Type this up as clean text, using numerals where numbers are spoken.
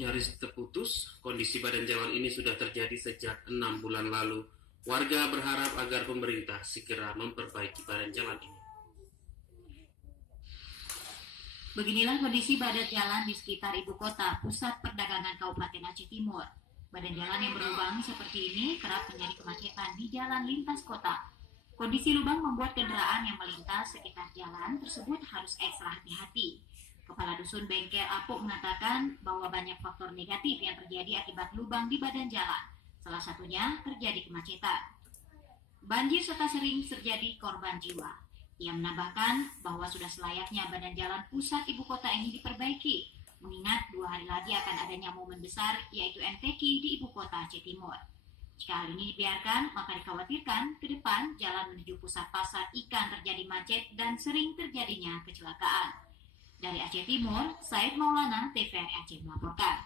nyaris terputus. Kondisi badan jalan ini sudah terjadi sejak 6 bulan lalu. Warga berharap agar pemerintah segera memperbaiki badan jalan ini. Beginilah kondisi badan jalan di sekitar ibu kota, pusat perdagangan Kabupaten Aceh Timur. Badan jalan yang berlubang seperti ini kerap menjadi kemacetan di jalan lintas kota. Kondisi lubang membuat kendaraan yang melintas sekitar jalan tersebut harus ekstra hati-hati. Kepala Dusun Bengkel Apuk mengatakan bahwa banyak faktor negatif yang terjadi akibat lubang di badan jalan. Salah satunya terjadi kemacetan. Banjir serta sering terjadi korban jiwa. Ia menambahkan bahwa sudah selayaknya badan jalan pusat ibu kota ini diperbaiki, mengingat 2 hari lagi akan adanya momen besar yaitu NTQ di ibu kota Aceh Timur. Jika hal ini dibiarkan, maka dikhawatirkan ke depan jalan menuju pusat pasar ikan terjadi macet dan sering terjadinya kecelakaan. Dari Aceh Timur, Said Maulana, TVRI Aceh melaporkan.